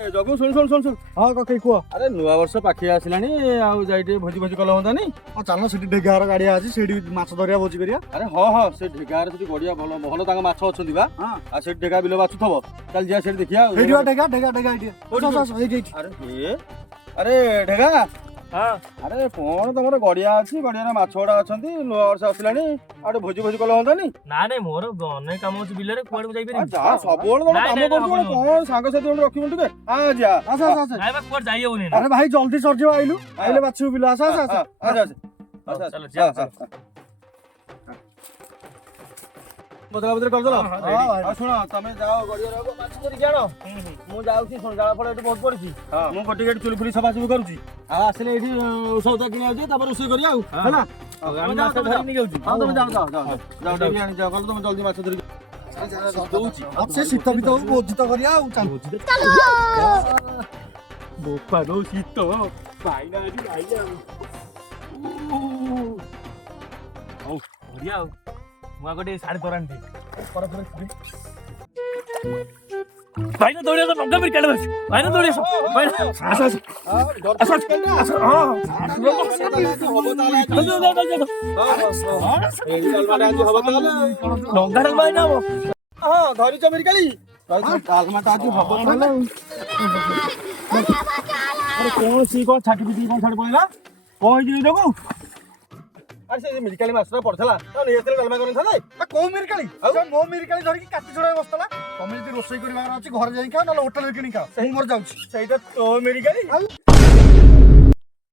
ଜଗୁ ଶୁଣ ଶୁଣ ଶୁଣ ଶୁଣ ହଁ କକେଇ କୁହ। ଆରେ ନୂଆ ବର୍ଷ ପାଖେଇ ଆସିଲାଣି ଆଉ ଯାଇ ଟିକେ ଭୋଜି ଭୋଜି କଲେ ହୁଅନ୍ତାନି? ହଁ ଚାଲୁନ ସେଠି ଢେଗାର ଗାଡିଆ ଅଛି ସେଇଠି ମାଛ ଧରିବା ଭୋଜି କରିବା। ଆରେ ହଁ ହଁ ସେ ଢେଗାରେ ସେଠି ଗଡିଆ ଭଲ ଭଲ ତାଙ୍କ ମାଛ ଅଛନ୍ତି ବା। ହଁ ଆଉ ସେଠି ଢେଗା ବିଲ ବାଛୁଥବ ଚାଲ ଯିବା ସେଠି ଦେଖିବା ଆଉ। ସେଇଠି ବା ଢେଗା ଢେଗା ଢେଗା ଏଇଠି ଏଇଠି। ଆରେ ଆରେ ଢେଗା ହଁ ଆରେ କଣ ତମର ଗଡିଆ ଅଛି ଗଡିଆରେ ମାଛ ଗୁଡା ଅଛନ୍ତି ନୂଆ ବର୍ଷ ଆସିଲାଣି ଆଉ ଟିକେ ଭୋଜି ଭୋଜି କଲେ ହୁଅନ୍ତାନି? ନା ନାଇଁ ମୋର ଅନେକ କାମ ଅଛି ବିଲରେ କୁଆଡେ ମୁଁ ଯାଇପାରିବି? ଯା ସବୁବେଳେ ତମେ ନାଇଁ, କାମ ନାଇଁ, କରୁଛ ହବନି, କଣ ସାଙ୍ଗସାଥି ଗୋଟେ ରଖିବୁ ଟିକେ ଯା ଆସ ଆସ ଆସ। ନାଇଁ ବା କୁଆଡେ ଯାଇ ହବନି ଆରେ ଭାଇ ଜଲ୍ଦି ସରିଯିବ ଆଇଲୁ ଆଇଲେ ବାଛିବୁ ବିଲ ଆସ ଆସ ଆସ। ଚାଲ ଚାଲ ଚାଲ। ବଦଲା ବଦଳି କରିଦେଲ? ହଁ, ହଁ, ready। ଆଉ ଶୁଣ ତମେ ଯାଅ ଗଡିଆରେ ଆଗ ମାଛ ଧରିକି ଆଣ। ମୁଁ ଯାଉଛି ସଞ୍ଜାଳ ଫଳ ଏଠି ବହୁତ ପଡିଛି। ମୁଁ ଗୋଟିଏ ଗାଡି ଚୁଲି ଫୁଲି ସଫାସଫି କରୁଛି ଆଉ ଆସିଲେ ଏଇଠି ସଉଦା କିଣି ଆଉଛି ତାପରେ ରୋଷେଇ କରିବା ଆଉ ହେଲା। ଆମେ ମାଛ ଧରିକି ନେଇ ଯାଉଛି। ହଁ ତମେ ଯାଅ ଯାଅ ଯାଅ ଯାଅ ଡେଲି ଆଣି ଯାଅ କଲେ ତମେ ଜଲ୍ଦି ମାଛ ଧରିକି ଦଉଛି ସେ ଶୀତ ଭିତ ଭୋଜି ତ କରିବା ଆଉ ଚାଲ। ବୋପା ଲୋ ଶୀତ ପାଇନା ଆଜି ପାଇଲେ ଆଉ ହଉ ବଢିଆ ଆଉ ମୁଁ ଆଗ ଟିକେ ଶାଢୀ ତୋରାଣି ଦିଏ ଭାଇନା ଦୌଡ଼ି ଆସ ଲଙ୍କା ବି କାଢି ଅଛି ଭାଇନା ଦୌଡ଼ି ଆସ ଭାଇନା ଆସ ଆସ ଆସ ଆସ ହଁ ଲଙ୍କା ଡାଲମା ଏଇନା ହବ। ହଁ ଧରିଛ ମିରିକାଳି ଡାଲମାଟା ଆଜି ହବ ତାହେଲେ ଆଉ। ଆରେ କଣ ସିଏ କଣ ଛାଟି ପିଟି କଣ ଛାଡ଼ି ପଳେଇଲା କଣ ହେଇଛି ତାକୁ? ଆରେ ସେ ମିରିକାଳି ମାଛଟା ପଡିଥିଲା ନେଇ ଆସିଥିଲେ ଡାଲମା କରିନଥାନ୍ତେ? କୋଉ ମିରିକାଳି ମୋ ମିରିକାଳି ଧରିକି କାଟି ଛଡାଇ ବସିଥିଲା। ତମେ ଯଦି ରୋଷେଇ କରିବାର ଅଛି ଘରେ ଯାଇକି ଖାଅ ନହେଲେ ହୋଟେଲରେ କିଣି ଖାଅ। ମୁଁ ମୋର ଯାଉଛି। ସେଇଟା ତୋ ମିରିକାଳି?